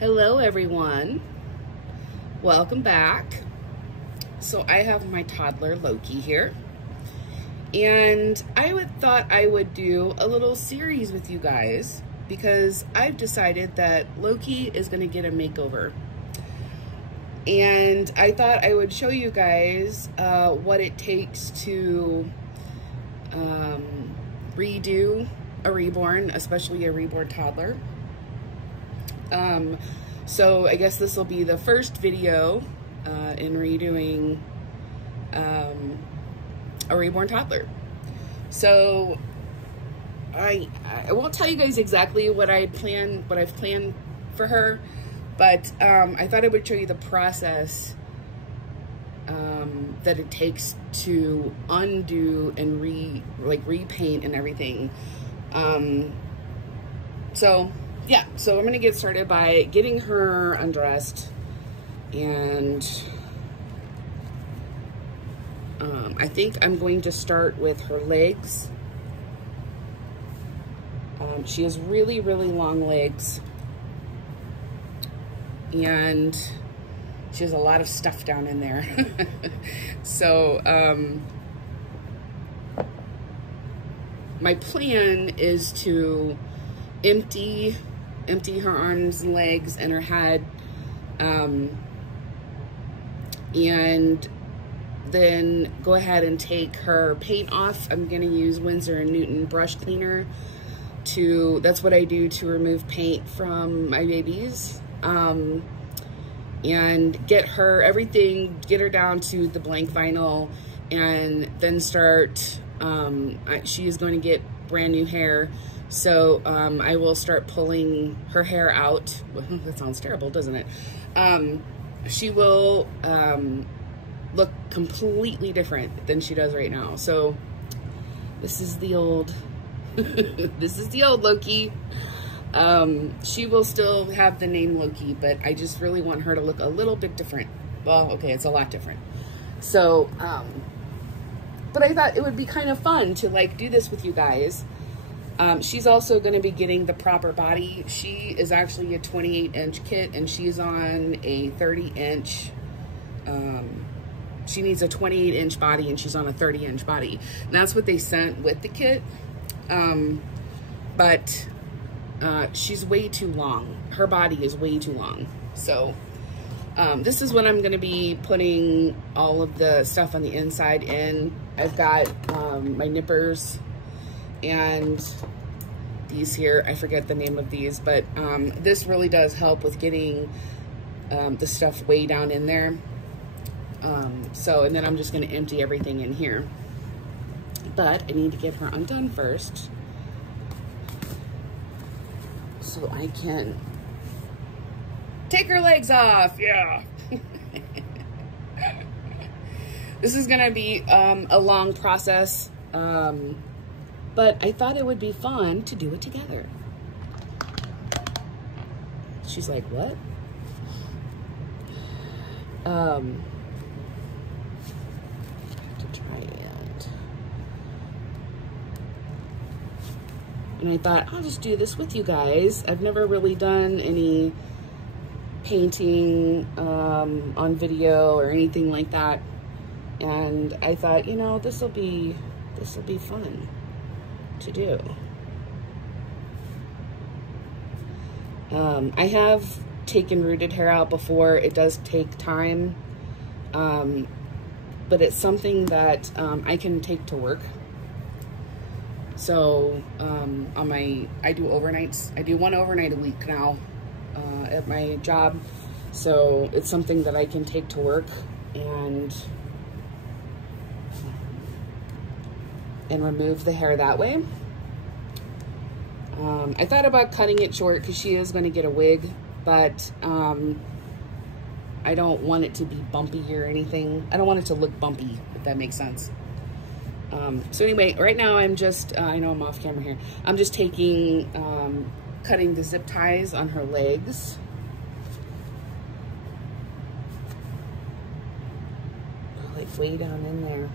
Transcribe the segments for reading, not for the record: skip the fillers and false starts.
Hello everyone, welcome back. So I have my toddler Loki here, and I thought I would do a little series with you guys because I've decided that Loki is going to get a makeover, and I thought I would show you guys what it takes to redo a reborn, especially a reborn toddler. So I guess this will be the first video in redoing a reborn toddler. So I won't tell you guys exactly what I've planned for her, but I thought I would show you the process that it takes to undo and repaint and everything. So yeah, so I'm gonna get started by getting her undressed, and I think I'm going to start with her legs. She has really, really long legs, and she has a lot of stuff down in there. So my plan is to empty her arms and legs and her head, and then go ahead and take her paint off. I'm going to use Winsor & Newton brush cleaner that's what I do to remove paint from my babies, and get her down to the blank vinyl, and then start, she is going to get brand new hair. So I will start pulling her hair out. Well, that sounds terrible, doesn't it? She will look completely different than she does right now. So this is the old, this is the old Loki. She will still have the name Loki, but I just really want her to look a little bit different. Well, okay, it's a lot different. So, but I thought it would be kind of fun to like do this with you guys. She's also going to be getting the proper body. She is actually a 28-inch kit, and she's on a 30-inch. She needs a 28-inch body, and she's on a 30-inch body. And that's what they sent with the kit. But she's way too long. Her body is way too long. So this is what I'm going to be putting all of the stuff on the inside in. I've got my nippers and these here, I forget the name of these, but this really does help with getting the stuff way down in there. And then I'm just going to empty everything in here. But I need to get her undone first so I can take her legs off. Yeah. This is going to be a long process. But I thought it would be fun to do it together. She's like, what? I have to try it. And I thought, I'll just do this with you guys. I've never really done any painting on video or anything like that. And I thought, you know, this will be fun to do. I have taken rooted hair out before. It does take time, but it's something that I can take to work. So I do overnights. I do one overnight a week now at my job. So it's something that I can take to work and remove the hair that way. I thought about cutting it short because she is going to get a wig, but I don't want it to be bumpy or anything. I don't want it to look bumpy, if that makes sense. So anyway, right now I'm just, I know I'm off camera here. I'm just taking, cutting the zip ties on her legs. Like way down in there.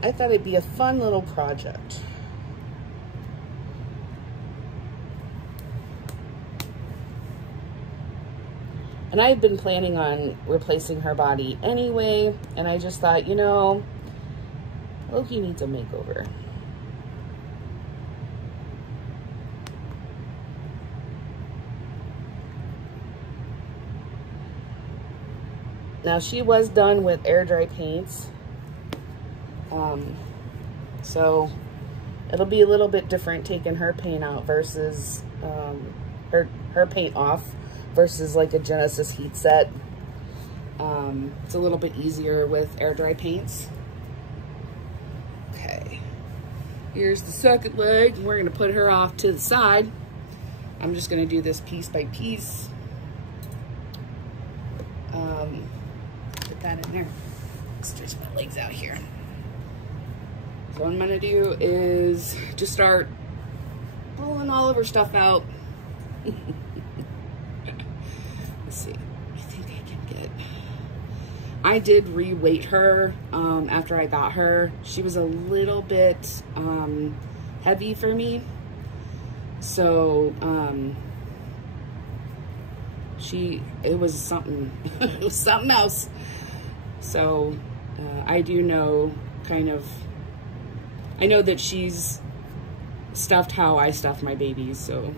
I thought it'd be a fun little project. And I had been planning on replacing her body anyway, and I just thought, you know, Loki needs a makeover. Now, she was done with air dry paints, so it'll be a little bit different taking her paint out versus her paint off versus like a Genesis heat set. It's a little bit easier with air dry paints. Okay, here's the second leg. We're gonna put her off to the side. I'm just gonna do this piece by piece. Put that in there. Stretch my legs out here. So what I'm gonna do is just start pulling all of her stuff out. Let's see. I think I can get. I did re-weight her after I got her. She was a little bit heavy for me, so it was something. It was something else. So I do know kind of. I know that she's stuffed how I stuff my babies, so.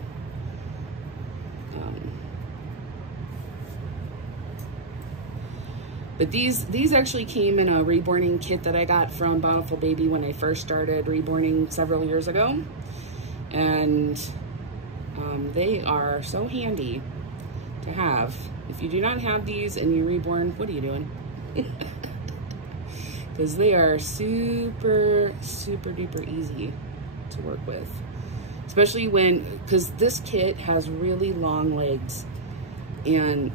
But these actually came in a reborning kit that I got from Bountiful Baby when I first started reborning several years ago. And they are so handy to have. If you do not have these and you reborn, what are you doing? Because they are super, super duper easy to work with. Especially because this kit has really long legs, and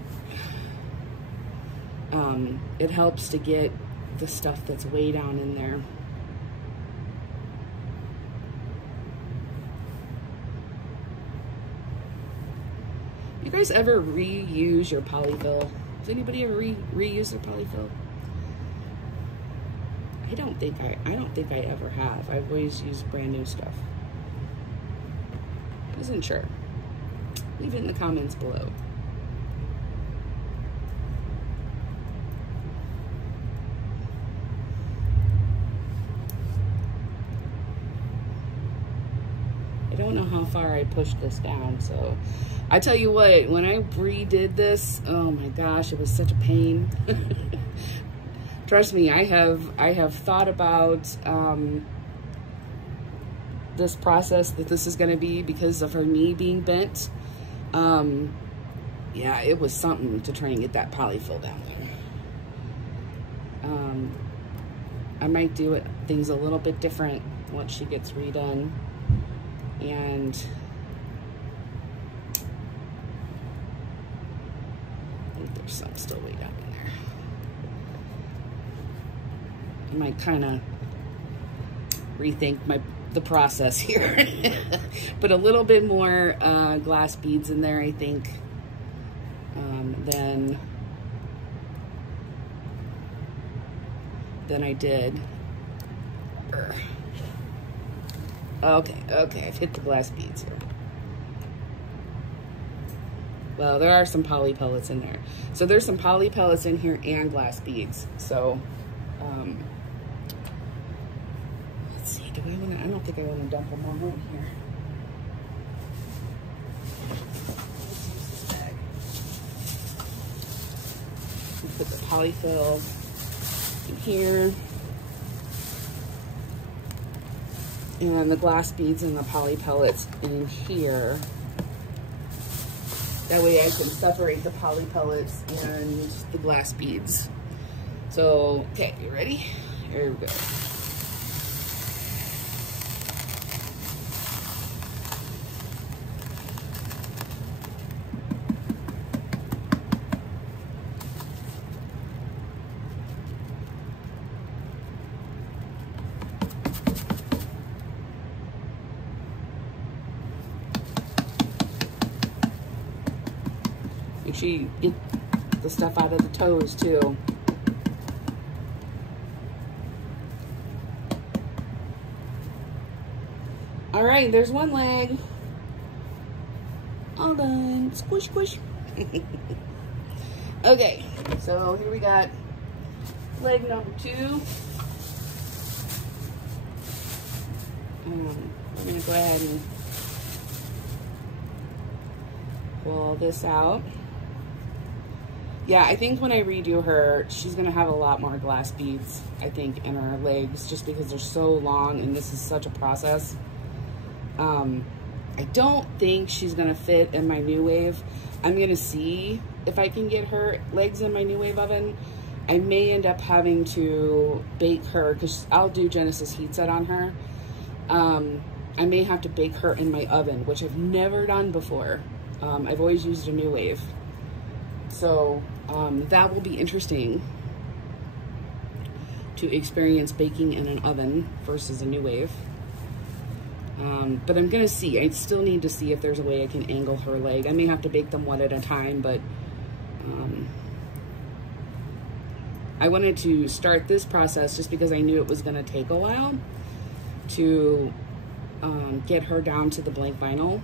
it helps to get the stuff that's way down in there. You guys ever reuse your polyfill? Does anybody ever reuse their polyfill? I don't think I ever have. I've always used brand new stuff. Wasn't sure. Leave it in the comments below. I don't know how far I pushed this down, so I tell you what, when I redid this, oh my gosh, it was such a pain. Trust me, I have thought about this process that this is going to be because of her knee being bent. Yeah, it was something to try and get that polyfill down there. I might do things a little bit different once she gets redone. And I think there's some still way down in there. I might kind of rethink the process here. Put a little bit more glass beads in there, I think, than I did. Okay, I've hit the glass beads here. Well, there are some poly pellets in there. So there's some poly pellets in here and glass beads. So, let's see, I don't think I want to dump them all in here. Put the polyfill in here. And the glass beads and the poly pellets in here. That way I can separate the poly pellets and the glass beads. So, okay, you ready? Here we go. Make sure you get the stuff out of the toes too. All right, there's one leg. All done. Squish, squish. Okay, so here we got leg number 2. I'm gonna go ahead and pull this out. Yeah, I think when I redo her, she's gonna have a lot more glass beads, I think, in her legs, just because they're so long and this is such a process. I don't think she's gonna fit in my New Wave. I'm gonna see if I can get her legs in my New Wave oven. I may end up having to bake her, because I'll do Genesis heat set on her. I may have to bake her in my oven, which I've never done before. I've always used a New Wave. So that will be interesting to experience baking in an oven versus a New Wave. But I'm gonna see. I still need to see if there's a way I can angle her leg. I may have to bake them one at a time, but I wanted to start this process just because I knew it was gonna take a while to get her down to the blank vinyl.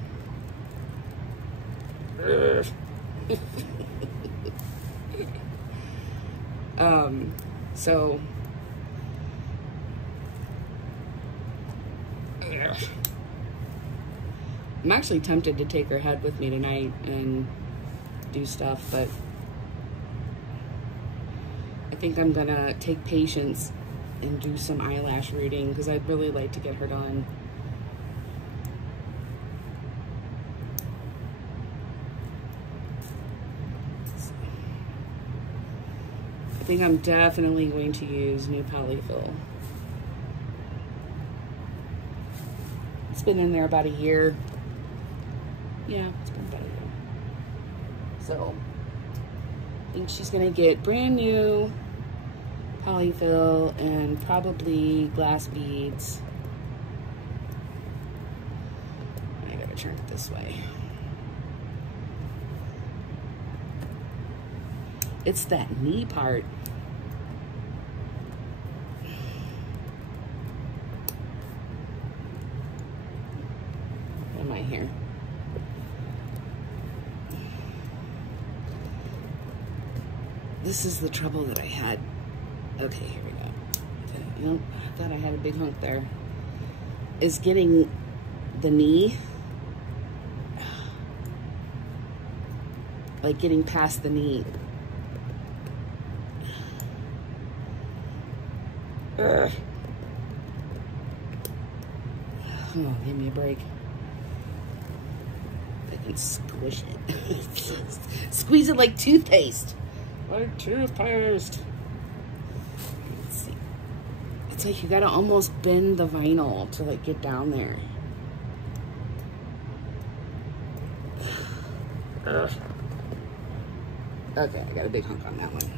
So I'm actually tempted to take her head with me tonight and do stuff, but I think I'm gonna take patience and do some eyelash rooting because I'd really like to get her done. I think I'm definitely going to use new polyfill. It's been in there about a year. Yeah, it's been about a year. So I think she's gonna get brand new polyfill and probably glass beads. I gotta turn it this way. It's that knee part. What am I here? This is the trouble that I had. Okay, here we go. You know, I thought I had a big hunk there. Is getting the knee, like getting past the knee. Ugh. Oh, give me a break. I can squish it. Squeeze it like toothpaste. Like toothpaste. Let's see. It's like you gotta almost bend the vinyl to like get down there. Ugh. Okay, I got a big hunk on that one.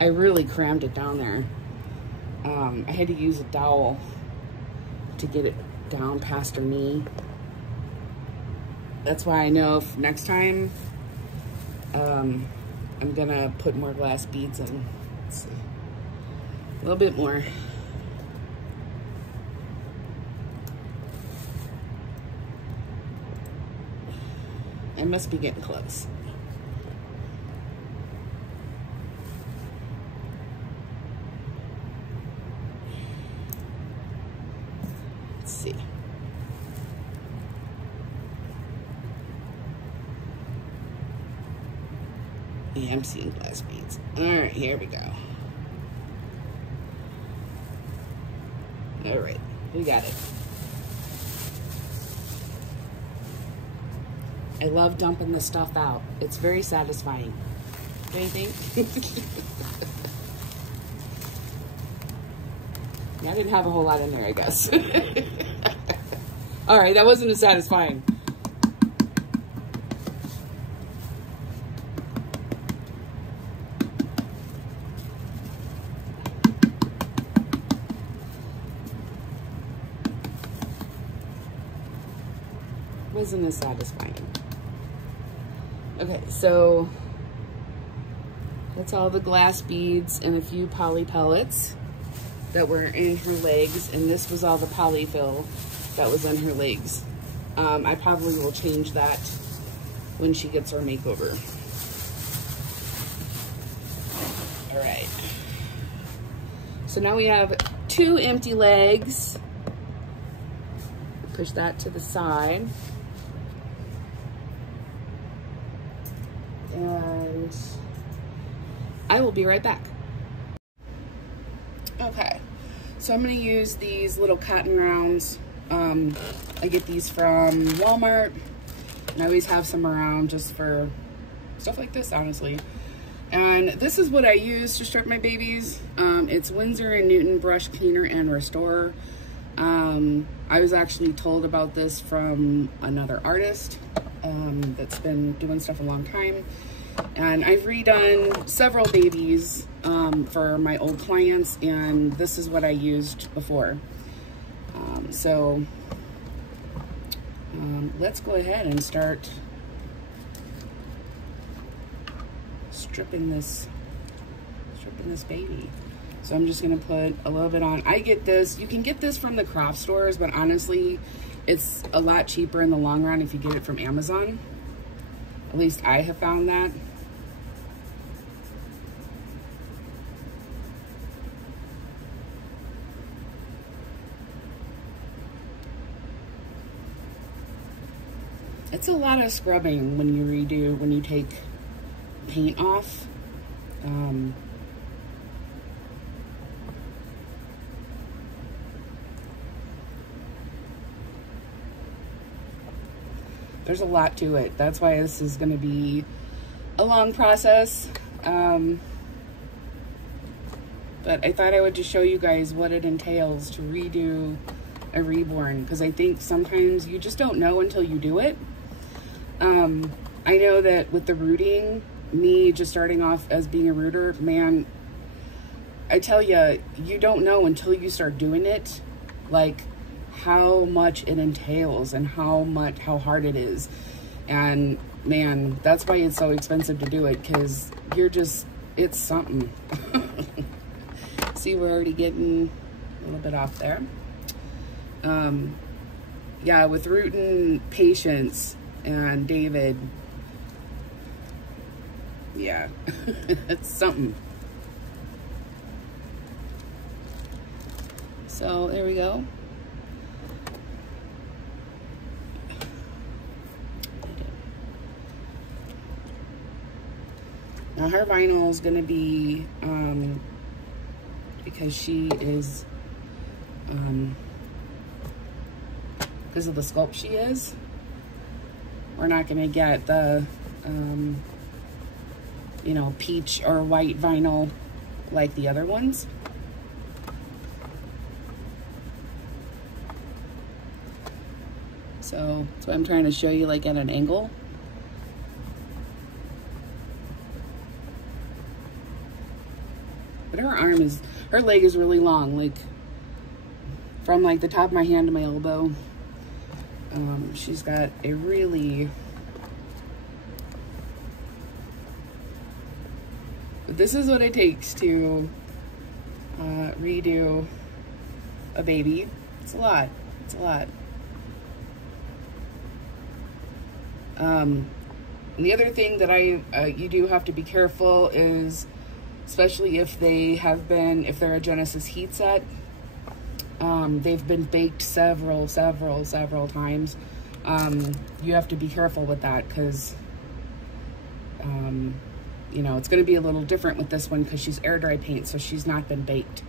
I really crammed it down there. I had to use a dowel to get it down past her knee. That's why I know if next time I'm gonna put more glass beads in. Let's see. A little bit more. I must be getting close. Let's see. Yeah, I'm seeing glass beads. All right, here we go. All right, we got it. I love dumping this stuff out. It's very satisfying. Don't you think? Yeah, I didn't have a whole lot in there, I guess. All right, that wasn't as satisfying. Wasn't as satisfying. Okay, so that's all the glass beads and a few poly pellets that were in her legs, and this was all the polyfill that was in her legs. I probably will change that when she gets her makeover. All right. So now we have 2 empty legs. Push that to the side. And I will be right back. Okay, so I'm gonna use these little cotton rounds. I get these from Walmart, and I always have some around just for stuff like this, honestly. And this is what I use to strip my babies. It's Winsor & Newton Brush Cleaner and Restorer. I was actually told about this from another artist that's been doing stuff a long time. And I've redone several babies for my old clients, and this is what I used before. Let's go ahead and start stripping this baby. So I'm just gonna put a little bit on. I get this, you can get this from the craft stores, but honestly, it's a lot cheaper in the long run if you get it from Amazon. At least I have found that. It's a lot of scrubbing when you take paint off. There's a lot to it. That's why this is going to be a long process. But I thought I would just show you guys what it entails to redo a reborn, because I think sometimes you just don't know until you do it. I know that with the rooting, me just starting off as being a rooter, man, I tell you, you don't know until you start doing it, like how much it entails and how hard it is. And man, that's why it's so expensive to do it, because it's something. See, we're already getting a little bit off there. Yeah, with rooting Patience and David, yeah, it's something. So there we go. Now her vinyl is gonna be, because she is, because of the sculpt she is, we're not gonna get the, you know, peach or white vinyl like the other ones. So that's what I'm trying to show you, like at an angle. But her leg is really long, like from like the top of my hand to my elbow. She's got a really, but this is what it takes to redo a baby. It's a lot. It's a lot. And the other thing that you do have to be careful is, especially if they're a Genesis heat set, they've been baked several times. You have to be careful with that, because you know, it's going to be a little different with this one because she's air dry paint, so she's not been baked.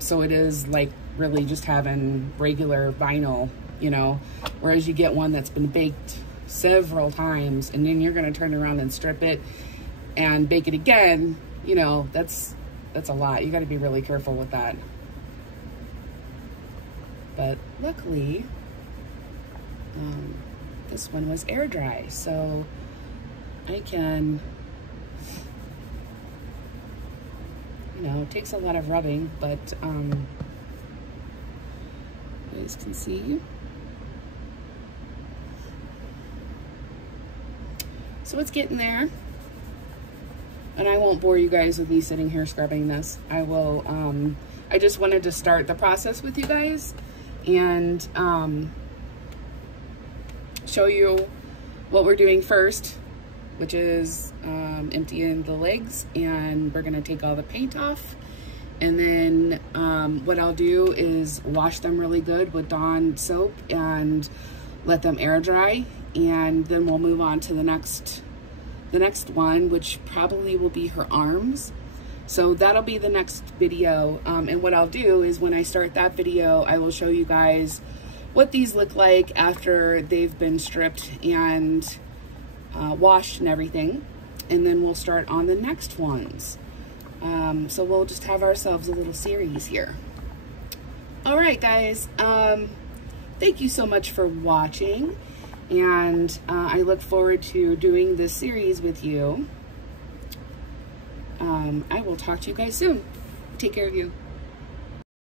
So it is like really just having regular vinyl, you know, whereas you get one that's been baked several times and then you're going to turn around and strip it and bake it again. You know, that's a lot. You got to be really careful with that. But luckily, this one was air dry, so I can, you know, it takes a lot of rubbing, but you guys can see. So it's getting there. And I won't bore you guys with me sitting here scrubbing this. I will, I just wanted to start the process with you guys and show you what we're doing first, which is emptying the legs, and we're gonna take all the paint off. And then what I'll do is wash them really good with Dawn soap and let them air dry. And then we'll move on to the next one, which probably will be her arms. So that'll be the next video. And what I'll do is when I start that video, I will show you guys what these look like after they've been stripped and washed and everything. And then we'll start on the next ones. So we'll just have ourselves a little series here. All right, guys. Thank you so much for watching. And I look forward to doing this series with you. I will talk to you guys soon. Take care of you.